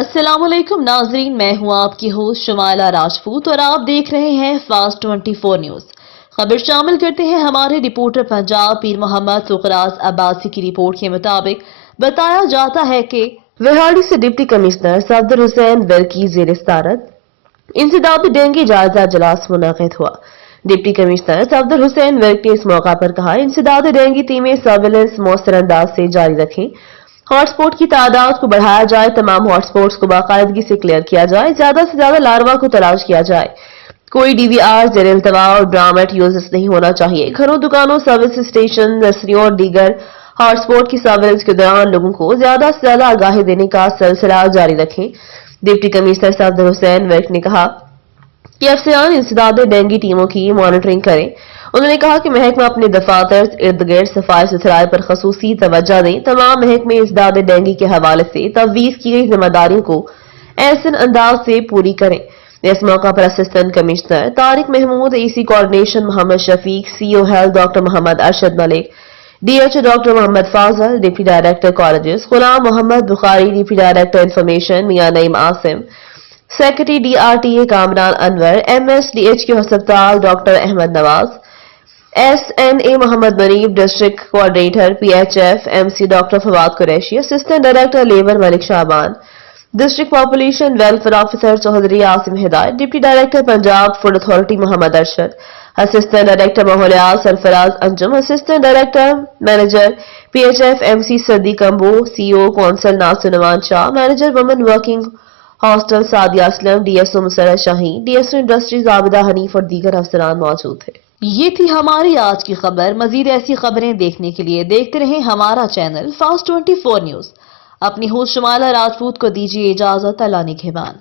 अस्सलाम वालेकुम नाजरीन, मैं हूं आपकी होस्ट शमाला राजपूत और आप देख रहे हैं फास्ट 24 न्यूज। खबर शामिल करते हैं हमारे रिपोर्टर पंजाब पीर मोहम्मद फुकराज अब्बासी की रिपोर्ट के मुताबिक बताया जाता है कि विहाड़ी से डिप्टी कमिश्नर सफदर हुसैन विर्क की ज़ेर सदारत इंसदाद डेंगू जायजा इजलास मुनक़िद हुआ। डिप्टी कमिश्नर सफदर हुसैन विर्क ने इस मौका पर कहा, इंसदाद डेंगू टीमें सर्विलेंस मौसर अंदाज से जारी रखें, हॉटस्पॉट की तादाद को बढ़ाया जाए, तमाम हॉटस्पॉट्स को बाकायदगी से क्लियर किया जाए, ज्यादा से ज्यादा लार्वा को तलाश किया जाए, कोई डीवीआर जेर इल्तवा और ड्रामेट यूजेस नहीं होना चाहिए। घरों, दुकानों, सर्विस स्टेशन, नर्सरियों और दीगर हॉटस्पॉट की सर्विलेंस के दौरान लोगों को ज्यादा से ज्यादा आगाही देने का सिलसिला जारी रखें। डिप्टी कमिश्नर सफदर हुसैन विर्क ने कहा कि अफसरान इंसदाद डेंगू टीमों की मॉनिटरिंग करें। उन्होंने कहा कि महकमा अपने दफातर इर्द गिर्द सफाई सुथराई पर खसूसी तवज्जो दें। तमाम महकमे इंसदाद डेंगू के हवाले से तजवीज की गई जिम्मेदारियों को ऐसे अंदाज से पूरी करें। इस मौका पर assistant commissioner Tariq Mahmood, AC coordination Mohammad Shafiq, CO health doctor Mohammad Arshad Malik, DHO doctor Mohammad Fazal, deputy director colleges Ghulam Mohammad Bukhari, deputy director information Mian Naeem Asim, secretary DRTA Kamran Anwar, MS DHQ अस्पताल doctor Ahmed Nawaz, SNA Mohammad Munib, district coordinator PHF MC doctor Fawad Qureshi, assistant director labour Malik Shaban, district population welfare officer Chaudhry Asim Hidayat, deputy director Punjab food authority Mohammad Arshad, assistant director माहौलियात Sarfraz Anjum, assistant director manager PHF MC Saadi Kamboh, CO council Nasir Nawan Shah, manager women working hostel Sadia Aslam, DSO Musarrat Shaheen, DSO industries Abida Hanif और दीगर अफसरान मौजूद थे। ये थी हमारी आज की खबर। मजीद ऐसी खबरें देखने के लिए देखते रहें हमारा चैनल फास्ट 24 न्यूज। अपनी होस्ट शमाला राजपूत को दीजिए इजाजत। अल्लाह निगहबान।